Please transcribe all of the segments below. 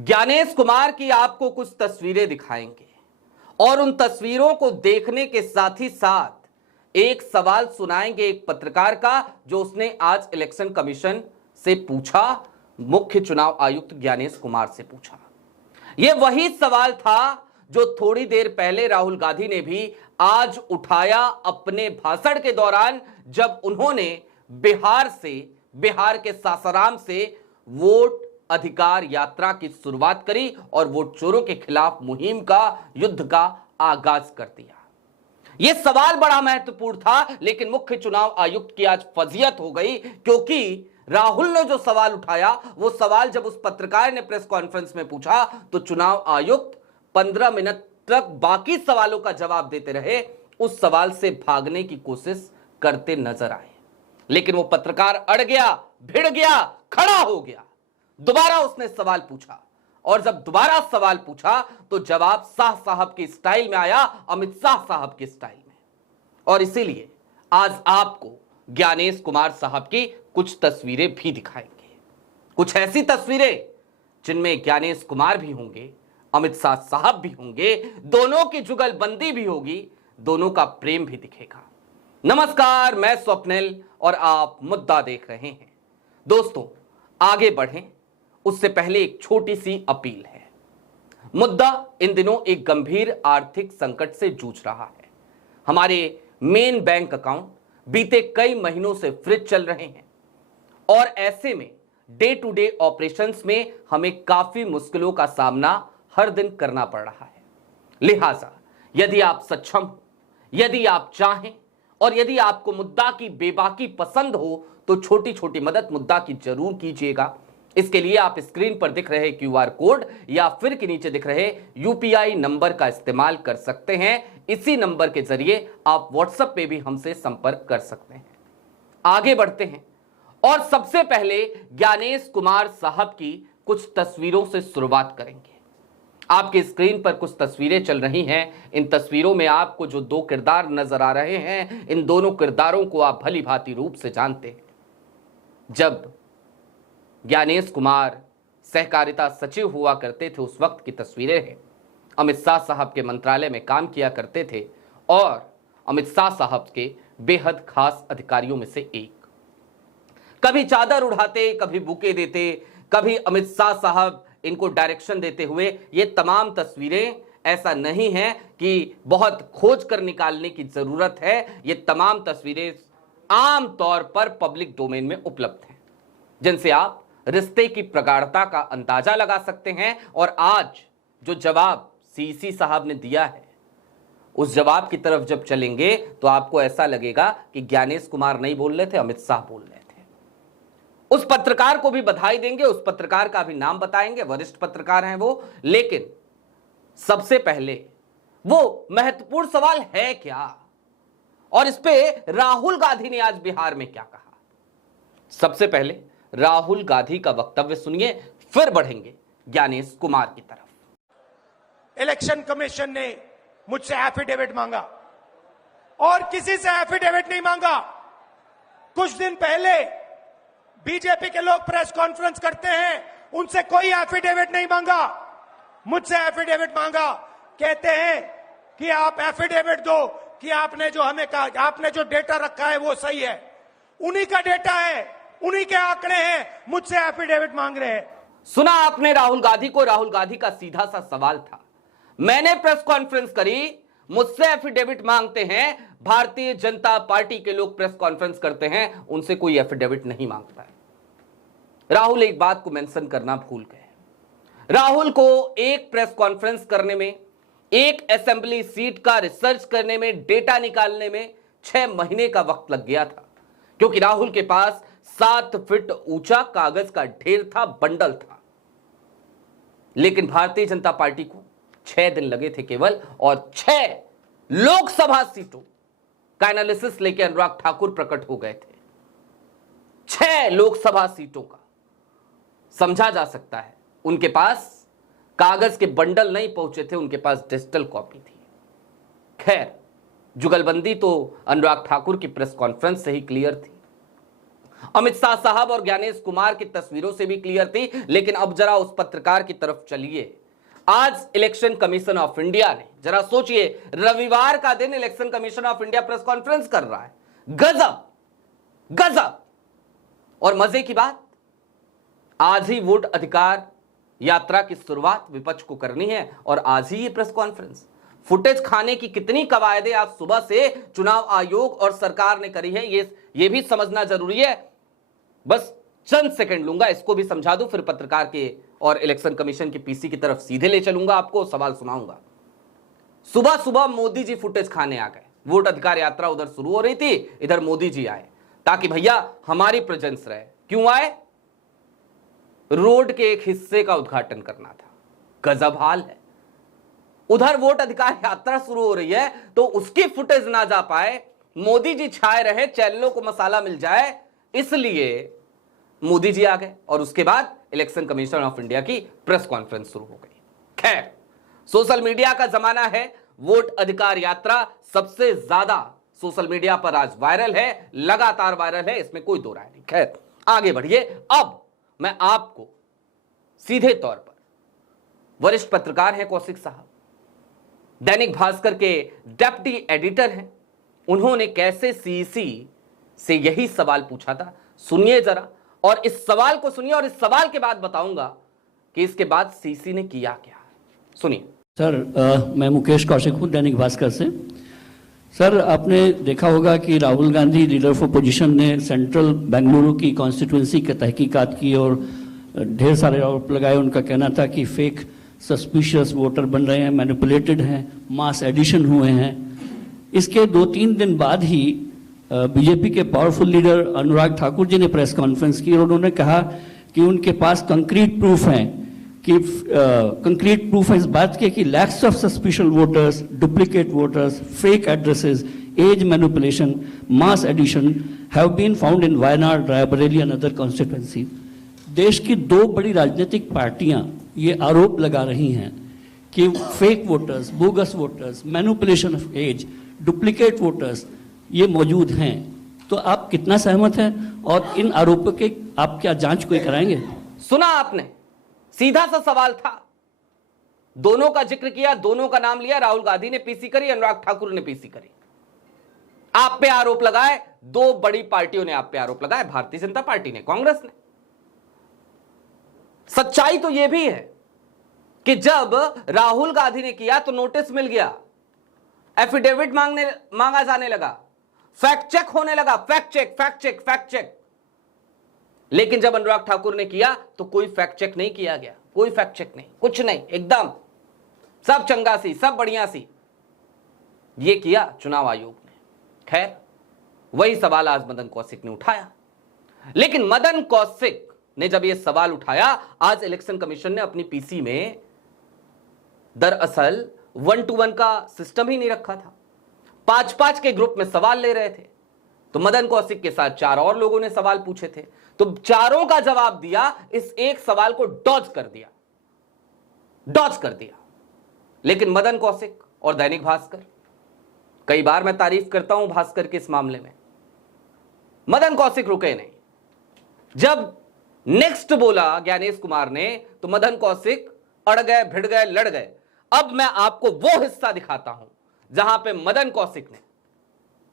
ज्ञानेश कुमार की आपको कुछ तस्वीरें दिखाएंगे और उन तस्वीरों को देखने के साथ ही साथ एक सवाल सुनाएंगे एक पत्रकार का जो उसने आज इलेक्शन कमीशन से पूछा, मुख्य चुनाव आयुक्त ज्ञानेश कुमार से पूछा। यह वही सवाल था जो थोड़ी देर पहले राहुल गांधी ने भी आज उठाया अपने भाषण के दौरान, जब उन्होंने बिहार के सासाराम से वोट अधिकार यात्रा की शुरुआत करी और वोट चोरों के खिलाफ मुहिम का युद्ध का आगाज कर दिया। यह सवाल बड़ा महत्वपूर्ण था, लेकिन मुख्य चुनाव आयुक्त की आज फजीयत हो गई, क्योंकि राहुल ने जो सवाल उठाया वो सवाल जब उस पत्रकार ने प्रेस कॉन्फ्रेंस में पूछा तो चुनाव आयुक्त 15 मिनट तक बाकी सवालों का जवाब देते रहे, उस सवाल से भागने की कोशिश करते नजर आए। लेकिन वो पत्रकार अड़ गया, भिड़ गया, खड़ा हो गया। दोबारा उसने सवाल पूछा और जब दोबारा सवाल पूछा तो जवाब शाह साहब की स्टाइल में आया, अमित शाह साहब की स्टाइल में। और इसीलिए आज आपको ज्ञानेश कुमार साहब की कुछ तस्वीरें भी दिखाएंगे, कुछ ऐसी तस्वीरें जिनमें ज्ञानेश कुमार भी होंगे, अमित शाह साहब भी होंगे, दोनों की जुगलबंदी भी होगी, दोनों का प्रेम भी दिखेगा। नमस्कार, मैं स्वप्निल और आप मुद्दा देख रहे हैं। दोस्तों, आगे बढ़ें उससे पहले एक छोटी सी अपील है। मुद्दा इन दिनों एक गंभीर आर्थिक संकट से जूझ रहा है। हमारे मेन बैंक अकाउंट बीते कई महीनों से फ्रीज चल रहे हैं और ऐसे में डे टू डे ऑपरेशंस में हमें काफी मुश्किलों का सामना हर दिन करना पड़ रहा है। लिहाजा यदि आप सक्षम हो, यदि आप चाहें और यदि आपको मुद्दा की बेबाकी पसंद हो तो छोटी छोटी मदद मुद्दा की जरूर कीजिएगा। इसके लिए आप स्क्रीन पर दिख रहे क्यूआर कोड या फिर के नीचे दिख रहे यूपीआई नंबर का इस्तेमाल कर सकते हैं। इसी नंबर के जरिए आप व्हाट्सएप पे भी हमसे संपर्क कर सकते हैं। आगे बढ़ते हैं और सबसे पहले ज्ञानेश कुमार साहब की कुछ तस्वीरों से शुरुआत करेंगे। आपकी स्क्रीन पर कुछ तस्वीरें चल रही हैं। इन तस्वीरों में आपको जो दो किरदार नजर आ रहे हैं, इन दोनों किरदारों को आप भली भांति रूप से जानते हैं। जब ज्ञानेश कुमार सहकारिता सचिव हुआ करते थे उस वक्त की तस्वीरें हैं। अमित शाह साहब के मंत्रालय में काम किया करते थे और अमित शाह साहब के बेहद खास अधिकारियों में से एक। कभी चादर उड़ाते, कभी बुके देते, कभी अमित शाह साहब इनको डायरेक्शन देते हुए। ये तमाम तस्वीरें ऐसा नहीं है कि बहुत खोज कर निकालने की जरूरत है, ये तमाम तस्वीरें आम तौर पर पब्लिक डोमेन में उपलब्ध हैं, जिनसे आप रिश्ते की प्रगाढ़ता का अंदाजा लगा सकते हैं। और आज जो जवाब सीसी साहब ने दिया है, उस जवाब की तरफ जब चलेंगे तो आपको ऐसा लगेगा कि ज्ञानेश कुमार नहीं बोल रहे थे, अमित शाह बोल रहे थे। उस पत्रकार को भी बधाई देंगे, उस पत्रकार का भी नाम बताएंगे, वरिष्ठ पत्रकार हैं वो। लेकिन सबसे पहले वो महत्वपूर्ण सवाल है क्या, और इस पे राहुल गांधी ने आज बिहार में क्या कहा। सबसे पहले राहुल गांधी का वक्तव्य सुनिए, फिर बढ़ेंगे ज्ञानेश कुमार की तरफ। इलेक्शन कमीशन ने मुझसे एफिडेविट मांगा और किसी से एफिडेविट नहीं मांगा। कुछ दिन पहले बीजेपी के लोग प्रेस कॉन्फ्रेंस करते हैं, उनसे कोई एफिडेविट नहीं मांगा, मुझसे एफिडेविट मांगा। कहते हैं कि आप एफिडेविट दो कि आपने जो हमें कहा, आपने जो डेटा रखा है वो सही है। उन्हीं का डेटा है, उन्हीं के आंकड़े हैं, मुझसे एफिडेविट मांग रहे हैं। सुना आपने राहुल गांधी को। राहुल गांधी का सीधा सा सवाल था, मैंने प्रेस कॉन्फ्रेंस करी, मुझसे एफिडेविट मांगते हैं। भारतीय जनता पार्टी के लोग प्रेस कॉन्फ्रेंस करते हैं, उनसे कोई एफिडेविट नहीं मांगता है। राहुल एक बात को मेंशन करना भूल गए। राहुल को एक प्रेस कॉन्फ्रेंस करने में, एक असेंबली सीट का रिसर्च करने में, डेटा निकालने में 6 महीने का वक्त लग गया था, क्योंकि राहुल के पास 7 फीट ऊंचा कागज का ढेर था, बंडल था। लेकिन भारतीय जनता पार्टी को 6 दिन लगे थे केवल, और 6 लोकसभा सीटों का एनालिसिस लेके अनुराग ठाकुर प्रकट हो गए थे। 6 लोकसभा सीटों का समझा जा सकता है उनके पास कागज के बंडल नहीं पहुंचे थे, उनके पास डिजिटल कॉपी थी। खैर, जुगलबंदी तो अनुराग ठाकुर की प्रेस कॉन्फ्रेंस से ही क्लियर थी। अमित शाह साहब और ज्ञानेश कुमार की तस्वीरों से भी क्लियर थी, लेकिन अब जरा उस पत्रकार की तरफ चलिए। आज इलेक्शन कमीशन ऑफ इंडिया ने, जरा सोचिए, रविवार का दिन election commission of India press conference कर रहा है। गजब गजब। और मजे की बात, आज ही वोट अधिकार यात्रा की शुरुआत विपक्ष को करनी है और आज ही ये प्रेस कॉन्फ्रेंस। फुटेज खाने की कितनी कवायदें आज सुबह से चुनाव आयोग और सरकार ने करी है, ये भी समझना जरूरी है। बस चंद सेकंड लूंगा, इसको भी समझा दूं, फिर पत्रकार के और इलेक्शन कमीशन के पीसी की तरफ सीधे ले चलूंगा, आपको सवाल सुनाऊंगा। सुबह सुबह मोदी जी फुटेज खाने आ गए। वोट अधिकार यात्रा उधर शुरू हो रही थी, इधर मोदी जी आए ताकि भैया हमारी प्रेजेंस रहे। क्यों आए? रोड के एक हिस्से का उद्घाटन करना था। गजब हाल है। उधर वोट अधिकार यात्रा शुरू हो रही है तो उसकी फुटेज ना जा पाए, मोदी जी छाए रहे, चैनलों को मसाला मिल जाए, इसलिए मोदी जी आ गए और उसके बाद इलेक्शन कमीशन ऑफ इंडिया की प्रेस कॉन्फ्रेंस शुरू हो गई। खैर, सोशल मीडिया का जमाना है। वोट अधिकार यात्रा सबसे ज्यादा सोशल मीडिया पर आज वायरल है, लगातार वायरल है, इसमें कोई दो राय नहीं। खैर, आगे बढ़िए। अब मैं आपको सीधे तौर पर, वरिष्ठ पत्रकार हैं कौशिक साहब, दैनिक भास्कर के डेप्टी एडिटर हैं, उन्होंने कैसे सीसी से यही सवाल पूछा था, सुनिए जरा। और इस सवाल को सुनिए और इस सवाल के बाद बताऊंगा कि इसके बाद सीसी ने किया क्या। सुनिए। सर, मैं मुकेश कौशिक हूँ दैनिक भास्कर से। सर, आपने देखा होगा कि Rahul Gandhi leader of opposition ने सेंट्रल बेंगलुरु की कॉन्स्टिट्यूंसी की तहकीकात की और ढेर सारे आरोप लगाए। उनका कहना था कि फेक सस्पिशियस वोटर बन रहे हैं, मैनिपुलेटेड हैं, मास एडिशन हुए हैं। इसके 2-3 दिन बाद ही बीजेपी के पावरफुल लीडर अनुराग ठाकुर जी ने प्रेस कॉन्फ्रेंस की और उन्होंने कहा कि उनके पास कंक्रीट प्रूफ हैं कि कंक्रीट प्रूफ है इस बात के कि lakhs of suspicious voters, duplicate voters, fake addresses, age manipulation, mass addition have been found in Wayanad, Raebareli and other constituency. देश की 2 बड़ी राजनीतिक पार्टियां ये आरोप लगा रही हैं कि fake voters, bogus voters, manipulation of age, duplicate voters ये मौजूद हैं। तो आप कितना सहमत हैं और इन आरोपों के आप क्या जांच कोई कराएंगे? सुना आपने, सीधा सा सवाल था। दोनों का जिक्र किया, दोनों का नाम लिया। राहुल गांधी ने पीसी करी, अनुराग ठाकुर ने पीसी करी। आप पे आरोप लगाए, 2 बड़ी पार्टियों ने आप पे आरोप लगाए, भारतीय जनता पार्टी ने, कांग्रेस ने। सच्चाई तो यह भी है कि जब राहुल गांधी ने किया तो नोटिस मिल गया, एफिडेविट मांगा जाने लगा, फैक्ट चेक होने लगा, फैक्ट चेक। लेकिन जब अनुराग ठाकुर ने किया तो कोई फैक्ट चेक नहीं किया गया, कोई फैक्ट चेक नहीं, कुछ नहीं, एकदम सब चंगा सी, सब बढ़िया सी। ये किया चुनाव आयोग ने। खैर, वही सवाल आज मदन कौशिक ने उठाया। लेकिन मदन कौशिक ने जब यह सवाल उठाया, आज इलेक्शन कमीशन ने अपनी पीसी में दरअसल 1-to-1 का सिस्टम ही नहीं रखा था। 5-5 के ग्रुप में सवाल ले रहे थे। तो मदन कौशिक के साथ 4 और लोगों ने सवाल पूछे थे, तो चारों का जवाब दिया, इस एक सवाल को डॉज कर दिया। लेकिन मदन कौशिक और दैनिक भास्कर, कई बार मैं तारीफ करता हूं भास्कर के इस मामले में, मदन कौशिक रुके नहीं। जब नेक्स्ट बोला ज्ञानेश कुमार ने तो मदन कौशिक अड़ गए, भिड़ गए, लड़ गए। अब मैं आपको वो हिस्सा दिखाता हूं जहां पे मदन कौशिक ने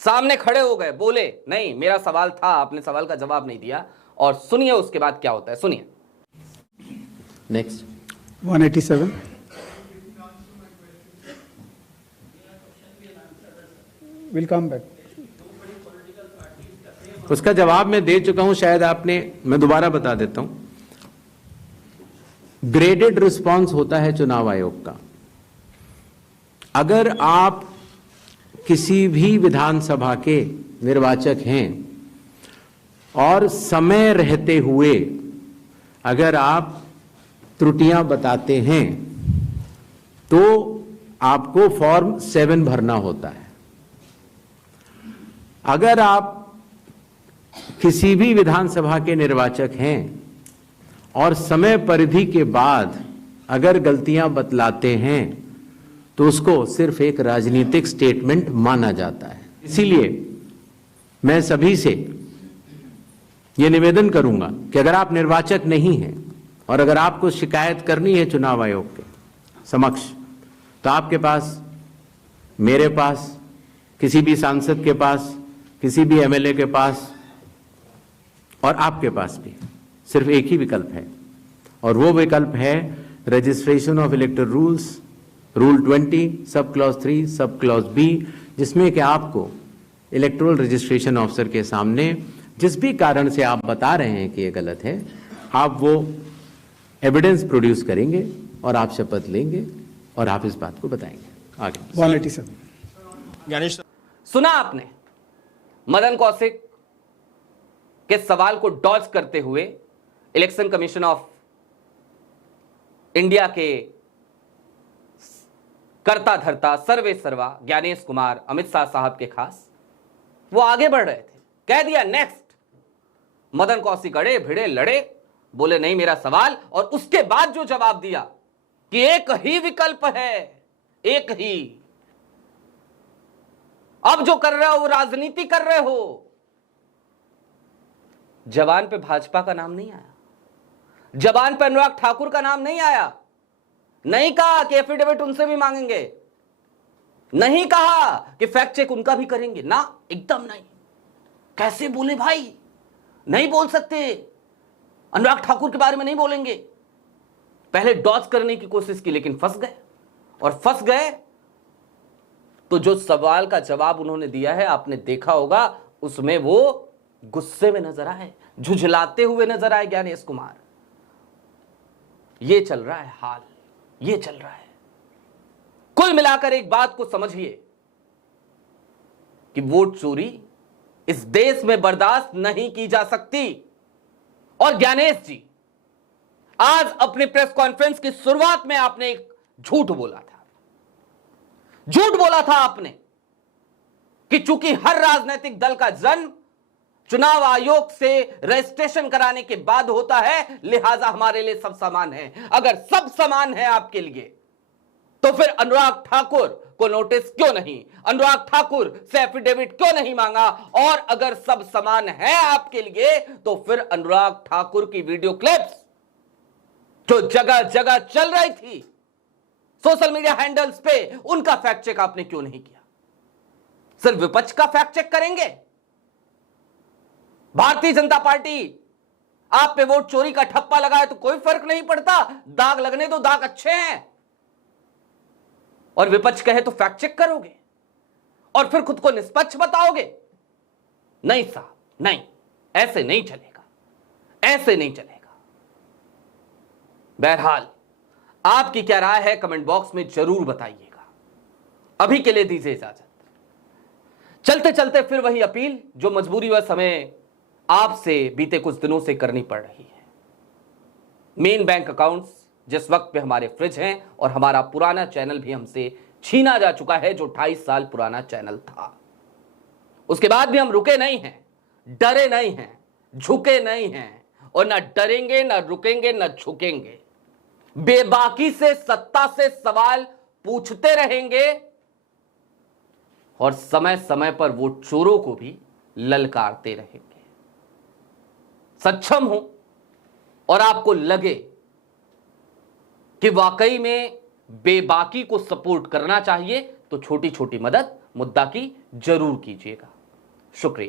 सामने खड़े हो गए, बोले नहीं मेरा सवाल था, आपने सवाल का जवाब नहीं दिया। और सुनिए उसके बाद क्या होता है, सुनिए। Next 187 will come back. उसका जवाब मैं दे चुका हूं, शायद आपने, मैं दोबारा बता देता हूं। ग्रेडेड रिस्पांस होता है चुनाव आयोग का। अगर आप किसी भी विधानसभा के निर्वाचक हैं और समय रहते हुए अगर आप त्रुटियां बताते हैं तो आपको फॉर्म 7 भरना होता है। अगर आप किसी भी विधानसभा के निर्वाचक हैं और समय परिधि के बाद अगर गलतियां बतलाते हैं तो उसको सिर्फ एक राजनीतिक स्टेटमेंट माना जाता है। इसीलिए मैं सभी से ये निवेदन करूंगा कि अगर आप निर्वाचक नहीं हैं और अगर आपको शिकायत करनी है चुनाव आयोग के समक्ष, तो आपके पास, मेरे पास, किसी भी सांसद के पास, किसी भी एमएलए के पास और आपके पास भी सिर्फ एक ही विकल्प है, और वो विकल्प है registration of electoral rules, rule 20 sub clause 3 sub clause B, जिसमें कि आपको इलेक्टोरल रजिस्ट्रेशन ऑफिसर के सामने जिस भी कारण से आप बता रहे हैं कि ये गलत है, आप वो एविडेंस प्रोड्यूस करेंगे और आप शपथ लेंगे और आप इस बात को बताएंगे आगे। 187. ज्ञानेश सुना आपने मदन कौशिक के सवाल को डॉज करते हुए इलेक्शन कमीशन ऑफ इंडिया के करता धरता सर्वे सर्वा ज्ञानेश कुमार अमित शाह साहब के खास, वो आगे बढ़ रहे थे, कह दिया नेक्स्ट। मदन कौशिक अड़े भिड़े लड़े, बोले नहीं मेरा सवाल, और उसके बाद जो जवाब दिया कि एक ही विकल्प है, एक ही। अब जो कर रहे हो वो राजनीति कर रहे हो। जवान पे भाजपा का नाम नहीं आया, जवान पे अनुराग ठाकुर का नाम नहीं आया, नहीं कहा कि एफिडेविट उनसे भी मांगेंगे, नहीं कहा कि फैक्ट चेक उनका भी करेंगे, ना एकदम नहीं। कैसे बोले भाई, नहीं बोल सकते, अनुराग ठाकुर के बारे में नहीं बोलेंगे। पहले डॉज करने की कोशिश की लेकिन फंस गए, और फंस गए तो जो सवाल का जवाब उन्होंने दिया है आपने देखा होगा, उसमें वो गुस्से में नजर आए, झुझलाते हुए नजर आए ज्ञानेश कुमार। ये चल रहा है हाल, ये चल रहा है। कुल मिलाकर एक बात को समझिए कि वोट चोरी इस देश में बर्दाश्त नहीं की जा सकती। और ज्ञानेश जी, आज अपने प्रेस कॉन्फ्रेंस की शुरुआत में आपने एक झूठ बोला था, झूठ बोला था आपने कि चूंकि हर राजनीतिक दल का जन्म चुनाव आयोग से रजिस्ट्रेशन कराने के बाद होता है, लिहाजा हमारे लिए सब समान है। अगर सब समान है आपके लिए तो फिर अनुराग ठाकुर को नोटिस क्यों नहीं, अनुराग ठाकुर से एफिडेविट क्यों नहीं मांगा, और अगर सब समान है आपके लिए तो फिर अनुराग ठाकुर की वीडियो क्लिप्स जो जगह जगह चल रही थी सोशल मीडिया हैंडल्स पे, उनका फैक्ट चेक आपने क्यों नहीं किया? सिर्फ विपक्ष का फैक्ट चेक करेंगे? भारतीय जनता पार्टी आप पे वोट चोरी का ठप्पा लगाए तो कोई फर्क नहीं पड़ता, दाग लगने दो, दाग अच्छे हैं। और विपक्ष कहे तो फैक्ट चेक करोगे और फिर खुद को निष्पक्ष बताओगे? नहीं साहब, नहीं, ऐसे नहीं चलेगा, ऐसे नहीं चलेगा। बहरहाल आपकी क्या राय है कमेंट बॉक्स में जरूर बताइएगा। अभी के लिए दीजिए इजाजत। चलते चलते फिर वही अपील जो मजबूरी व समय आपसे बीते कुछ दिनों से करनी पड़ रही है। मेन बैंक अकाउंट्स जिस वक्त पे हमारे फ्रिज हैं और हमारा पुराना चैनल भी हमसे छीना जा चुका है, जो 28 साल पुराना चैनल था, उसके बाद भी हम रुके नहीं हैं, डरे नहीं हैं, झुके नहीं हैं, और ना डरेंगे, ना रुकेंगे, ना झुकेंगे। बेबाकी से सत्ता से सवाल पूछते रहेंगे और समय समय पर वो चोरों को भी ललकारते रहेंगे। सक्षम हो और आपको लगे कि वाकई में बेबाकी को सपोर्ट करना चाहिए तो छोटी छोटी मदद मुद्दा की जरूर कीजिएगा। शुक्रिया।